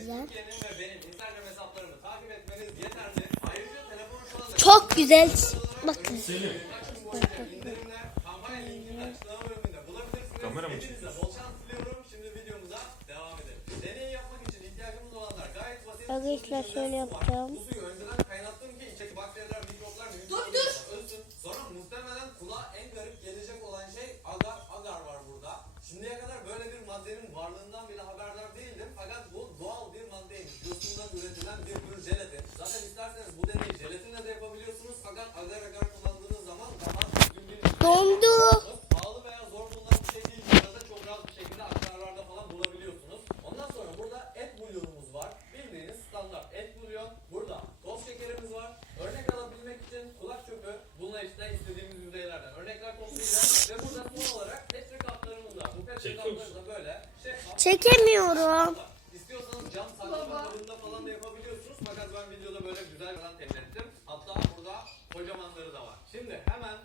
güzel. Türkiye'nin ve benim Instagram hesaplarımı takip etmeniz yeterli. Ayrıca telefonu şu anda Çok güzel. Bakın. linkini açıklama bölümünde bulabilirsiniz. Kamera mı Hepinize bol şans diliyorum. Şimdi videomuza devam edelim. Deney yapmak için ihtiyacımız olanlar gayet basit. Arkadaşlar şöyle yapacağım. Dur, ölsün. Sonra muhtemelen kulağa en garip gelecek olan şey agar agar var burada. Şimdiye kadar böyle bir maddenin varlığından bile haberdar üretilen bir tür jelatin. Zaten isterseniz bu deneyi jelatinle de yapabiliyorsunuz. Fakat agar agar kullandığınız zaman daha düzgün bir Dondu. Pahalı veya zor bulunan bir şey değil. Bu arada çok rahat bir şekilde aktarlarda falan bulabiliyorsunuz. Ondan sonra burada et bulyonumuz var. Bildiğiniz standart et bulyon. Burada toz şekerimiz var. Örnek alabilmek için kulak çöpü. Bununla işte istediğimiz yüzeylerden örnekler toplayacağız. Ve burada son olarak petri kaplarımız var. Bu petri Çekiyor kapları da böyle şeffaf. Çekemiyorum. Hatta burada kocamanları da var. Şimdi hemen